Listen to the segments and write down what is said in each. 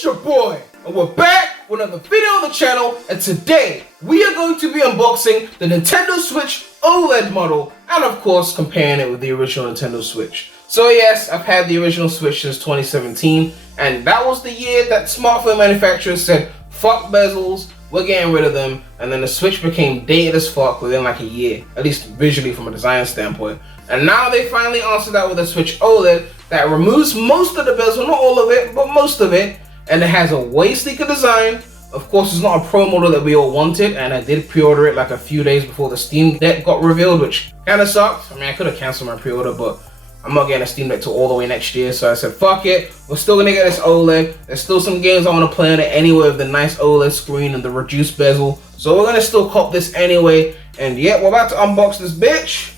it's your boy, and we're back with another video on the channel, and today we are going to be unboxing the Nintendo Switch OLED model, and of course comparing it with the original Nintendo Switch. So yes, I've had the original Switch since 2017, and that was the year that smartphone manufacturers said, fuck bezels, we're getting rid of them, and then the Switch became dated as fuck within like a year, at least visually from a design standpoint. And now they finally answered that with a Switch OLED that removes most of the bezel, not all of it, but most of it, and it has a way sleeker design. Of course, it's not a Pro model that we all wanted, and I did pre-order it like a few days before the Steam Deck got revealed, which kind of sucked. I mean, I could have canceled my pre-order, but I'm not getting a Steam Deck till all the way next year, so I said, fuck it, we're still gonna get this OLED. There's still some games I want to play on it anyway with the nice OLED screen and the reduced bezel, so we're gonna still cop this anyway. And yeah, we're about to unbox this bitch.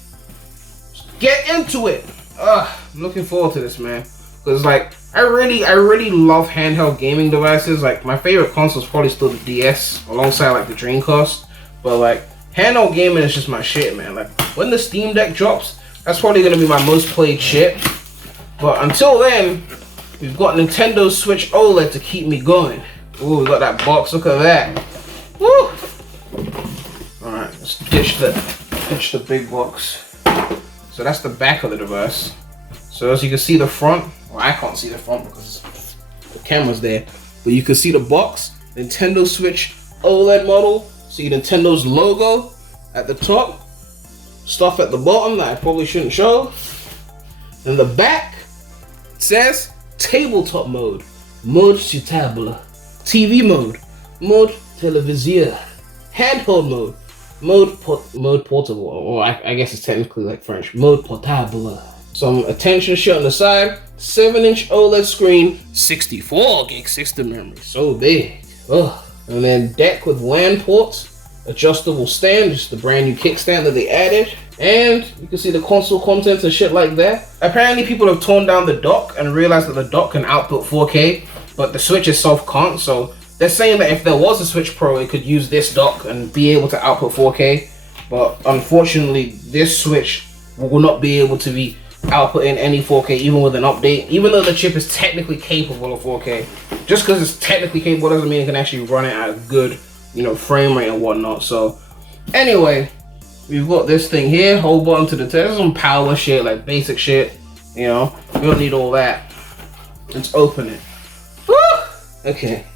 Let's get into it. I'm looking forward to this, man, because like I really love handheld gaming devices. Like my favorite console is probably still the DS alongside like the Dreamcast, but like handheld gaming is just my shit, man. Like when the Steam Deck drops, that's probably gonna be my most played shit. But until then, we've got Nintendo Switch OLED to keep me going. Ooh, we got that box, look at that. Woo! Alright, let's ditch the big box. So that's the back of the device. So as you can see the front, well I can't see the front because the camera's there, but you can see the box, Nintendo Switch OLED model. See Nintendo's logo at the top. Stuff at the bottom that I probably shouldn't show. In the back, it says tabletop mode, mode suitable, TV mode, mode téléviseur, handheld mode, mode portable, or I guess it's technically like French, mode portable. Some attention shit on the side, 7-inch OLED screen, 64 gig system memory, so big. Ugh. And then deck with LAN ports. Adjustable stand, just the brand new kickstand that they added, and you can see the console contents and shit like that. Apparently people have torn down the dock and realized that the dock can output 4K, but the Switch itself can't, so they're saying that if there was a Switch Pro, it could use this dock and be able to output 4K, but unfortunately this Switch will not be able to be outputting any 4K even with an update, even though the chip is technically capable of 4K. Just because it's technically capable doesn't mean it can actually run it at a good, you know, frame rate and whatnot. So anyway, we've got this thing here, hold button to the test, some power shit, like basic shit, you know, we don't need all that. Let's open it. Woo! Okay,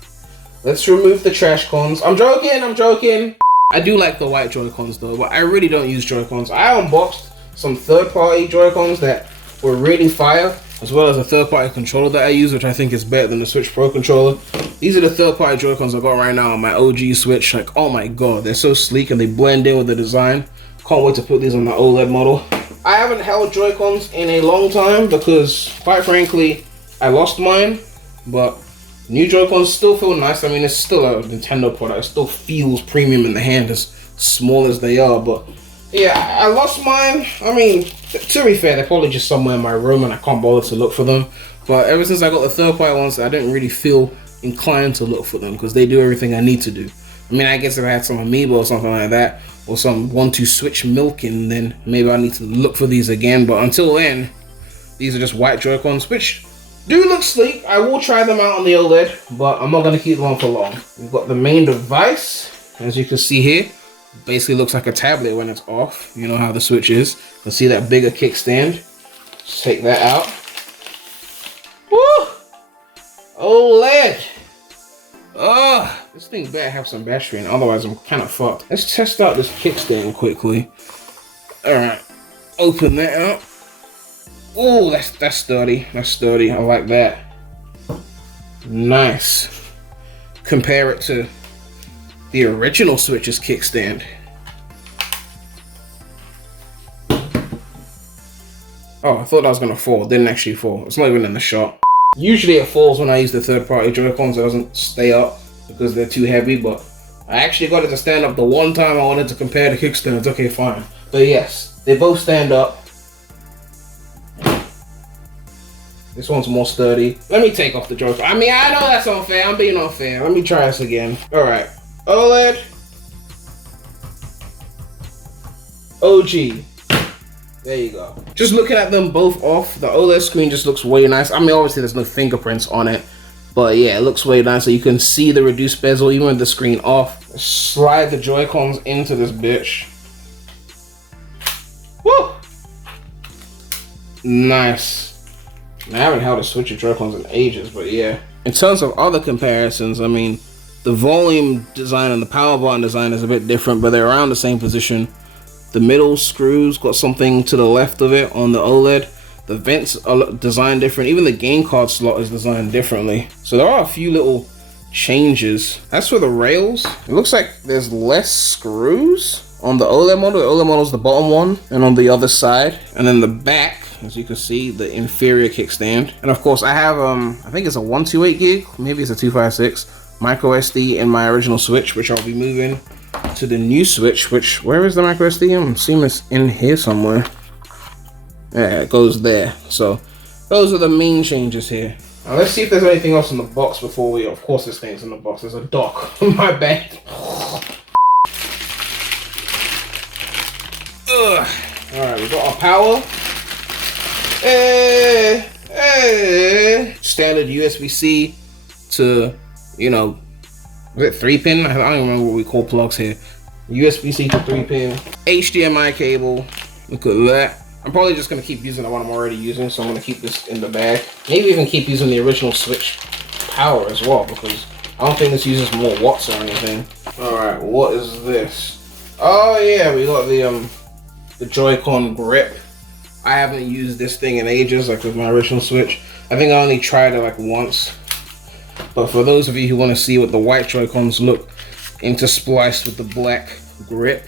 let's remove the trash cons. I'm joking. I do like the white Joy-Cons though, but I really don't use Joy-Cons. I unboxed some third-party Joy-Cons that were really fire, as well as a third-party controller that I use, which I think is better than the Switch Pro controller. These are the third-party Joy-Cons I got right now on my OG Switch. Like, oh my god, they're so sleek and they blend in with the design. Can't wait to put these on my OLED model. I haven't held Joy-Cons in a long time because, quite frankly, I lost mine, but new Joy-Cons still feel nice. I mean, it's still a Nintendo product. It still feels premium in the hand, as small as they are, but yeah, I lost mine. I mean, to be fair, they're probably just somewhere in my room and I can't bother to look for them. But ever since I got the third-party ones, I didn't really feel inclined to look for them because they do everything I need to do. I mean, I guess if I had some Amiibo or something like that, or some 1-2 Switch milking, then maybe I need to look for these again. But until then, these are just white Joy-Cons, which do look sleek. I will try them out on the OLED, but I'm not going to keep them on for long. We've got the main device, as you can see here. Basically looks like a tablet when it's off. You know how the Switch is. You can see that bigger kickstand. Let's take that out. Woo! OLED! Oh, this thing better have some battery in it, otherwise I'm kind of fucked. Let's test out this kickstand quickly. Alright, open that up. Oh, that's sturdy. That's sturdy. I like that. Nice. Compare it to the original Switch's kickstand. Oh, I thought that was gonna fall. It didn't actually fall. It's not even in the shot. Usually it falls when I use the third-party Joy-Cons. It doesn't stay up because they're too heavy, but I actually got it to stand up the one time I wanted to compare the kickstands. Okay, fine. But yes, they both stand up. This one's more sturdy. Let me take off the Joy-Con. I mean, I know that's unfair. I'm being unfair. Let me try this again. Alright. OLED. OG. There you go. Just looking at them both off, the OLED screen just looks way nice. I mean, obviously there's no fingerprints on it, But yeah, it looks way nicer. You can see the reduced bezel even with the screen off. Slide the Joy-Cons into this bitch. Woo! Nice. I haven't held a Switch of Joy-Cons in ages, but yeah. In terms of other comparisons, I mean, the volume design and the power button design is a bit different, but they're around the same position. The middle screws got something to the left of it on the OLED. The vents are designed different. Even the game card slot is designed differently. So there are a few little changes. As for the rails, it looks like there's less screws on the OLED model. The OLED model is the bottom one, and on the other side. And then the back, as you can see, the inferior kickstand. And of course, I have, I think it's a 128 gig, maybe it's a 256 micro SD in my original Switch, which I'll be moving to the new Switch. Which, where is the micro SD? I'm assuming it's in here somewhere. Yeah, it goes there. So those are the main changes here. Now let's see if there's anything else in the box before we, of course there's things in the box. There's a dock. My bad. Ugh. Alright, we got our power. Standard USB-C to, you know, is it 3-pin? I don't remember what we call plugs here. USB-C to 3-pin. HDMI cable. Look at that. I'm probably just going to keep using the one I'm already using, so I'm going to keep this in the bag. Maybe even keep using the original Switch power as well, because I don't think this uses more watts or anything. Alright, what is this? Oh yeah, we got the Joy-Con grip. I haven't used this thing in ages, like with my original Switch. I think I only tried it like once. But for those of you who want to see what the white Joy-Cons look interspliced with the black grip,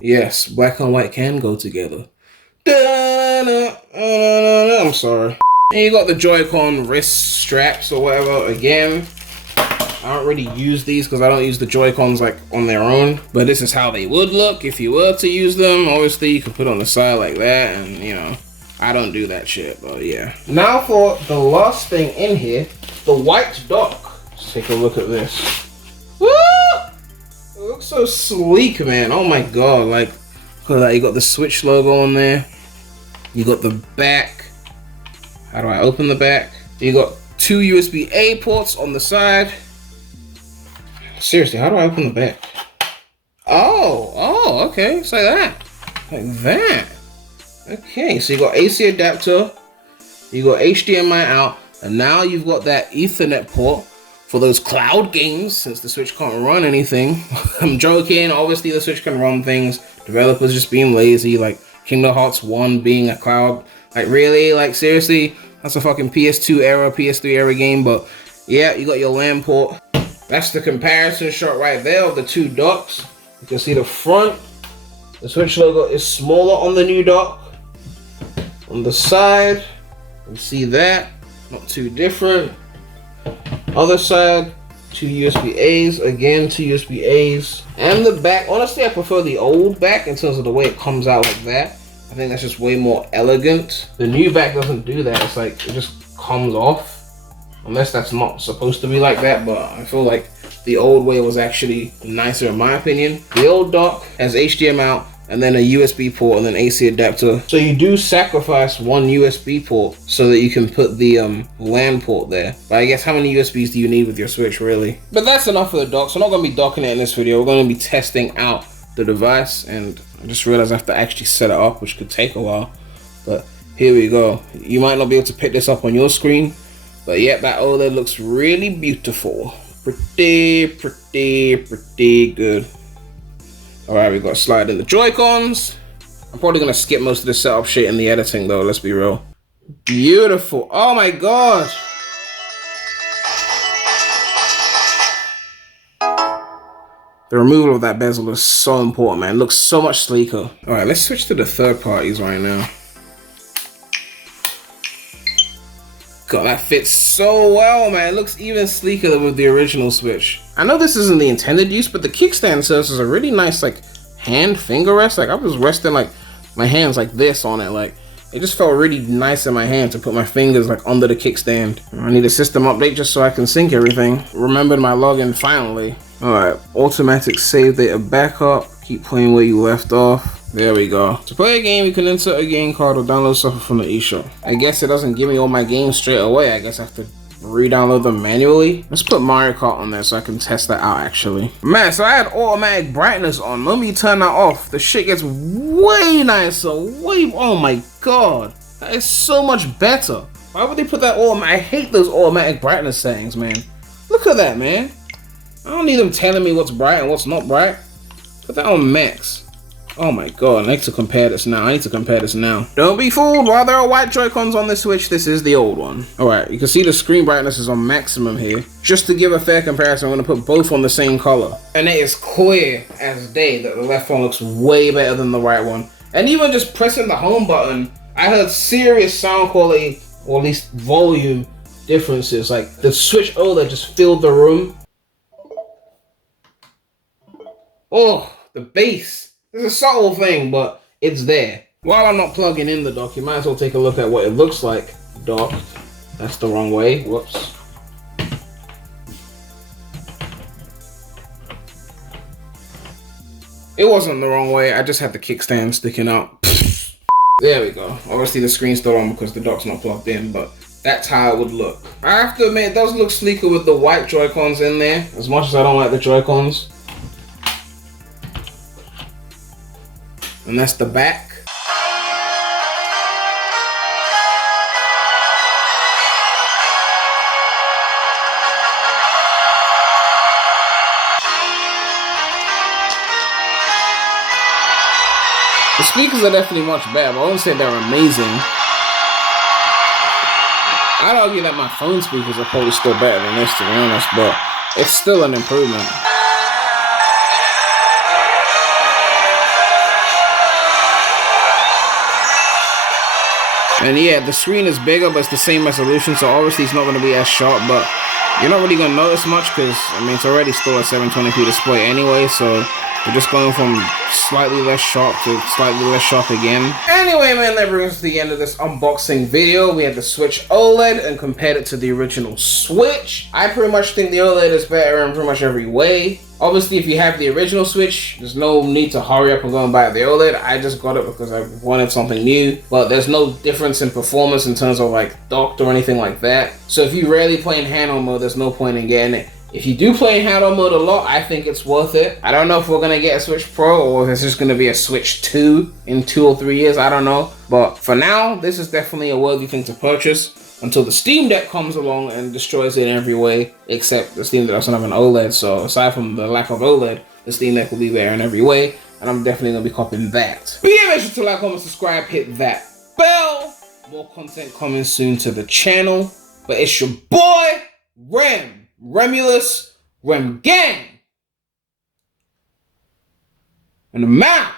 yes, black and white can go together. I'm sorry. And you got the Joy-Con wrist straps or whatever. Again, I don't really use these because I don't use the Joy-Cons like on their own. But this is how they would look if you were to use them. Obviously, you could put on the side like that, and you know, I don't do that shit, but yeah. Now for the last thing in here, the white dock. Let's take a look at this. Woo! It looks so sleek, man. Oh my god, like, look at that. You got the Switch logo on there. You got the back. How do I open the back? You got two USB-A ports on the side. Seriously, how do I open the back? Oh, okay, it's like that. Like that. Okay, so you got AC adapter, you got HDMI out, and now you've got that Ethernet port for those cloud games, since the Switch can't run anything. I'm joking, obviously the Switch can run things. Developers just being lazy, like Kingdom Hearts 1 being a cloud. Like really, like seriously, that's a fucking PS2 era, PS3 era game. But yeah, you got your LAN port. That's the comparison shot right there of the two docks. You can see the front, the Switch logo is smaller on the new dock. On the side, you see that, not too different. Other side, two USB-As, again, two USB-As. And the back, honestly, I prefer the old back in terms of the way it comes out like that. I think that's just way more elegant. The new back doesn't do that, it's like, it just comes off. Unless that's not supposed to be like that, but I feel like the old way was actually nicer in my opinion. The old dock has HDMI out, and then a USB port, and then AC adapter. So you do sacrifice one USB port so that you can put the LAN port there. But I guess how many USBs do you need with your Switch, really? But that's enough for the dock, so I'm not going to be docking it in this video. We're going to be testing out the device, and I just realized I have to actually set it up, which could take a while. But here we go. You might not be able to pick this up on your screen, but yeah, that OLED looks really beautiful. Pretty good. Alright, we've got to slide in the Joy-Cons. I'm probably going to skip most of the setup shit in the editing though, let's be real. Beautiful. Oh my god. The removal of that bezel is so important, man. It looks so much sleeker. Alright, let's switch to the third parties right now. God, that fits so well, man. It looks even sleeker than with the original Switch. I know this isn't the intended use, but the kickstand serves as a really nice, like, hand finger rest. Like, I was resting, like, my hands like this on it. Like, it just felt really nice in my hand to put my fingers, like, under the kickstand. I need a system update just so I can sync everything. Remembered my login finally. Alright, automatic save data backup. Keep playing where you left off. There we go. To play a game, you can insert a game card or download stuff from the eShop. I guess it doesn't give me all my games straight away. I guess I have to re-download them manually. Let's put Mario Kart on there so I can test that out actually. Man, so I had automatic brightness on. Let me turn that off. The shit gets way nicer. Oh my god. That is so much better. Why would they put that automatic? I hate those automatic brightness settings, man. Look at that, man. I don't need them telling me what's bright and what's not bright. Put that on max. Oh my god, I need to compare this now. Don't be fooled, while there are white Joy-Cons on the Switch, this is the old one. Alright, you can see the screen brightness is on maximum here. Just to give a fair comparison, I'm going to put both on the same color. And it is clear as day that the left one looks way better than the right one. And even just pressing the home button, I heard serious sound quality, or at least volume differences. Like, the Switch OLED just filled the room. Oh, the bass. It's a subtle thing, but it's there. While I'm not plugging in the dock, you might as well take a look at what it looks like. Dock. That's the wrong way. Whoops. It wasn't the wrong way. I just had the kickstand sticking out. There we go. Obviously the screen's still on because the dock's not plugged in, but that's how it would look. I have to admit, it does look sleeker with the white Joy-Cons in there, as much as I don't like the Joy-Cons. And that's the back. The speakers are definitely much better, but I won't say they're amazing. I'd argue that my phone speakers are probably still better than this, to be honest, but it's still an improvement. And yeah, the screen is bigger, but it's the same resolution, so obviously it's not going to be as sharp, but you're not really going to notice much because, I mean, it's already still a 720p display anyway, so we're just going from slightly less sharp to slightly less sharp again. Anyway, man, that brings us to the end of this unboxing video. We had the Switch OLED and compared it to the original Switch. I pretty much think the OLED is better in pretty much every way. Obviously, if you have the original Switch, there's no need to hurry up and go and buy the OLED. I just got it because I wanted something new, but there's no difference in performance in terms of like docked or anything like that. So if you rarely play in handheld mode, there's no point in getting it. If you do play in handheld mode a lot, I think it's worth it. I don't know if we're gonna get a Switch Pro or if it's just gonna be a Switch 2 in 2 or 3 years, I don't know. But for now, this is definitely a worthy thing to purchase until the Steam Deck comes along and destroys it in every way, except the Steam Deck doesn't have an OLED, so aside from the lack of OLED, the Steam Deck will be there in every way, and I'm definitely gonna be copying that. But yeah, make sure to like, comment, subscribe, hit that bell. More content coming soon to the channel. But it's your boy, PREMulous, Rem Gang. And I'm out.